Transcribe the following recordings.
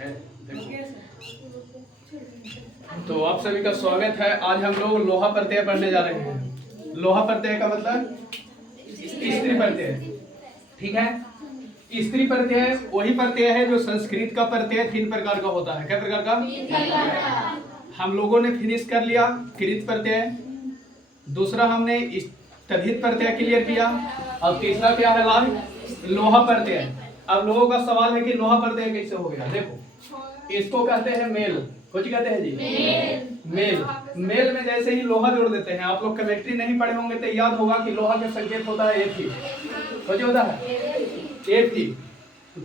है। तो आप सभी का स्वागत है। आज हम लोग लोहा प्रत्यय पढ़ने जा रहे हैं। लोहा प्रत्यय का मतलब स्त्री प्रत्यय, ठीक है। स्त्री प्रत्यय वही प्रत्यय है जो संस्कृत का प्रत्यय 3 प्रकार का होता है। क्या प्रकार का? हम लोगों ने फिनिश कर लिया कृत प्रत्यय, दूसरा हमने तद्धित प्रत्यय क्लियर किया, अब तीसरा क्या है लास्ट लोहा प्रत्यय। अब लोगों का सवाल है कि लोहा प्रत्यय कैसे हो गया। देखो इसको कहते हैं मेल। कुछ कहते हैं जी मेल। मेल में जैसे ही लोहा जोड़ देते हैं, आप लोग केमिस्ट्री नहीं पढ़े होंगे तो याद होगा कि लोहा का संकेत होता है Fe। कुछ होता है Fe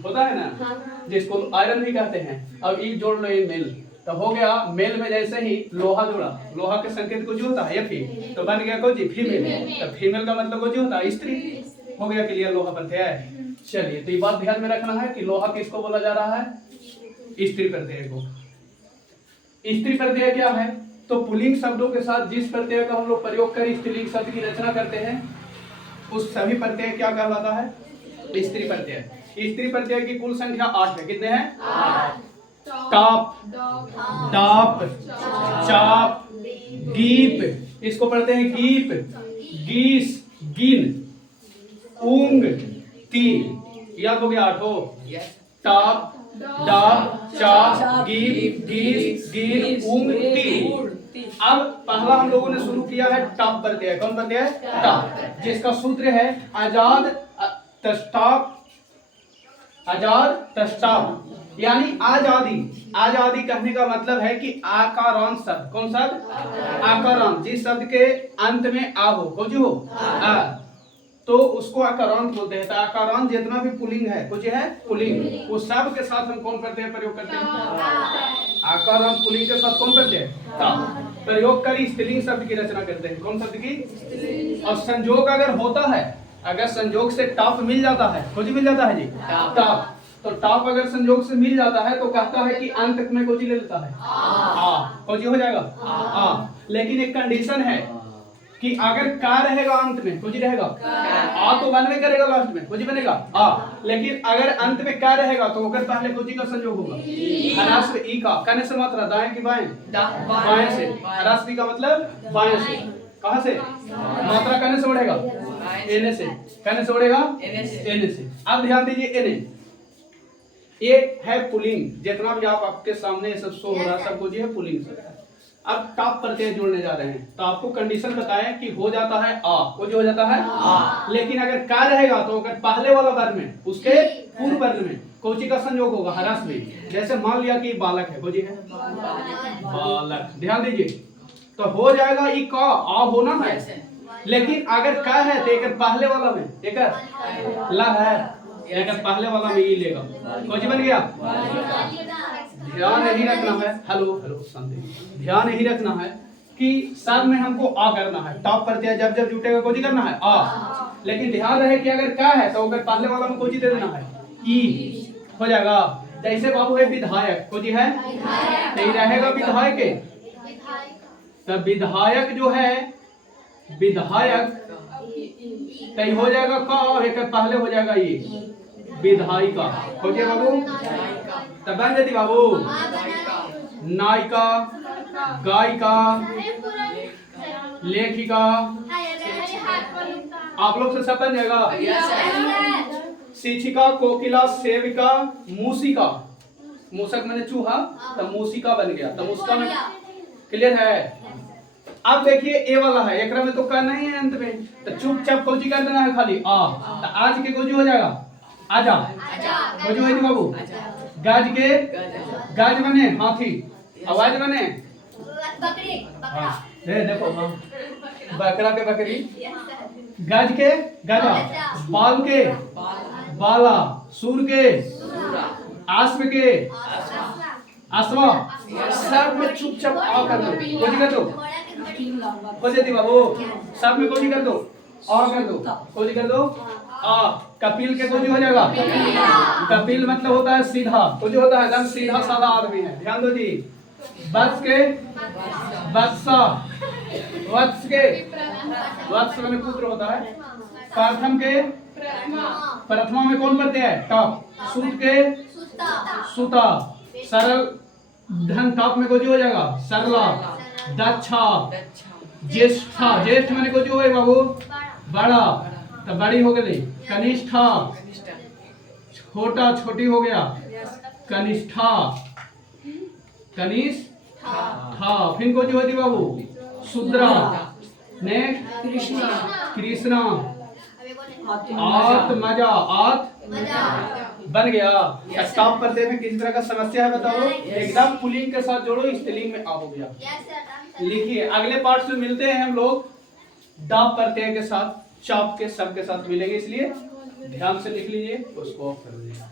होता है ना, जिसको आयरन भी कहते हैं। अब ई जोड़ लो ये मेल, तो हो गया मेल में जैसे ही लोहा जोड़ा, लोहा के संकेत कुछ होता है Fe, तो बन गया कुछ फीमेल। तो फीमेल का मतलब कुछ होता है स्त्री। हो गया क्लियर लोहा प्रत्यय। चलिए तो ये बात ध्यान में रखना है कि लोहा किसको बोला जा रहा है, स्त्री प्रत्यय को। स्त्री प्रत्यय क्या है, तो पुल्लिंग शब्दों के साथ जिस प्रत्यय का हम लोग प्रयोग कर स्त्रीलिंग शब्द की रचना करते हैं उस सभी प्रत्यय क्या कहलाता है, स्त्री प्रत्यय। स्त्री प्रत्यय की कुल संख्या 8 है। कितने हैं? 8। टाप, डाप, चाप, गीप, इसको पढ़ते हैं गीप, गीस, गिन, ऊंग, तीर। याद हो गया 8। टाप, डाप, चाप, गीप, गीस, गिन, ऊंग, तीर। अब पहला हम लोगों ने शुरू किया है टाप प्रत्यय। कौन प्रत्यय? टाप, जिसका सूत्र है आजाद तस्टाप, आजाद तस्टाप, यानी आजादी। आजादी कहने का मतलब है कि आकारांत शब्द। कौन शब्द? आकारांत। जिस शब्द के अंत में आ हो, कुछ हो आ, तो उसको आकारांत बोलते हैं। तो आकारांत जितना भी पुल्लिंग है, कुछ है पुल्लिंग, उस सब के साथ हम कौन प्रत्यय प्रयोग करते हैं? आकारांत पुल्लिंग के साथ कौन प्रत्यय? प्रयोग कर स्त्रीलिंग शब्द की रचना करते हैं। कौन शब्द की? और संयोग अगर होता है, अगर संयोग से टाप मिल जाता है, कुछ मिल जाता है जी टाप, तो टाप अगर संयोग से मिल जाता है तो कहता है कि अंत में कोजी ले लेता है आ, कोजी हो जाएगा आ। लेकिन एक कंडीशन है कि अगर का रहेगा अंत में, कोजी रहेगा आ, तो बनवे करेगा लास्ट में, कोजी बनेगा आ। लेकिन अगर अंत में का रहेगा तो अगर पहले कोजी का संयोग होगा हरास ई का। कहने से मात्रा दाएं की बाएं? बाएं से। हरास का मतलब बाएं से। कहां से? मात्रा कहने से बढ़ेगा एने से। कहने से बढ़ेगा एने से। अब ध्यान दीजिए एने ये है पुल्लिंग। जितना भी आपके सामने ये सब शो हो रहा है सब कुछ है पुल्लिंग से। अब टाप प्रत्यय जोड़ने जा रहे हैं तो आपको कंडीशन बताएं कि हो जाता है आ, कुछ हो जाता है आ। लेकिन अगर का रहेगा तो अगर पहले वाला वर्ण में उसके पूर्व वर्ण में कोची का संयोग होगा हरास भी। जैसे मान लिया कि बालक है, कोची है बालक, ध्यान दीजिए, तो हो जाएगा ई का आ होना है। लेकिन अगर का है तो एक पहले वाला में एक ला है, एक पहले वाला में ई लेगा, कोची बन गया। ध्यान यही रखना है, हेलो हेलो शांति, ध्यान यही रखना है कि सब में हमको आ करना है। टाप प्रत्यय जब जब जुटेगा कोची करना है आ। लेकिन ध्यान रहे कि अगर क्या है तो अगर पहले वाला में कोची दे देना है ई, हो जाएगा। जैसे बाबू है विधायक, कोची है तो रहेगा विधायक। तो विधायक जो है विधायक तय हो जाएगा का, एक पहले हो जाएगा ये विधायिका। हो गया बाबू, तब बन जाती बाबू नायिका, गायिका, लेखिका। आप लोग से सब बन जाएगा। शिक्षिका, कोकिला, सेविका, मूसिका। मूसक मैंने चूहा, तो मूसिका बन गया। तो मूसिका में क्लियर है। अब देखिए ए वाला है, एकरा में तो का नहीं है अंत में, तो चुपचाप कोजी कर देना है खाली आ। तो आज के कोजी हो जाएगा आजा, कोजी हो बाबू। गाज के गाज बने हाथी, आवाज बने बकरी। देखो हाँ, बकरा के बकरी, गाज के गाजा, बाल के बाला, सूर के आश्व के आश्वा। सब में चुपचाप आ कर दो, कोजी कर दो, कोजी दी बाबू। सब में कोजी कर दो, आ कर दो, कोजी कर दो आ। कपिल के कोजी हो जाएगा। कपिल मतलब होता है सीधा, कोजी होता है एकदम सीधा साधा आदमी है। ध्यान दो जी। वत्स के वत्सा, वत्स के वत्स में पुत्र होता है। प्रथम के प्रथमा में कौन पढ़ते हैं टॉप। सूत के सुता, सरल धन टॉप में कोजी हो जाएगा सरला। दक्षा ज्येष्ठा, ज्येष्ठ मैंने कोजी हो गई बाबू बड़ा, तो बड़ी हो गई। कनिष्ठा छोटा, छोटी हो गया कनिष्ठा, कनिष्ठा। फिर कोजी होती बाबू शुद्रा। नेक्स्ट कृष्णा कृष्णा, आत्मजा, बन गया। स्टॉप करते में किस तरह का समस्या है बताओ। एकदम पुल्लिंग के साथ जोड़ो, स्त्रीलिंग में आ हो गया। लिखिए अगले पार्ट में मिलते हैं हम लोग डाप प्रत्यय के साथ, चाप के सब के साथ मिलेंगे, इसलिए ध्यान से लिख लीजिए, उसको ऑफ कर दीजिए।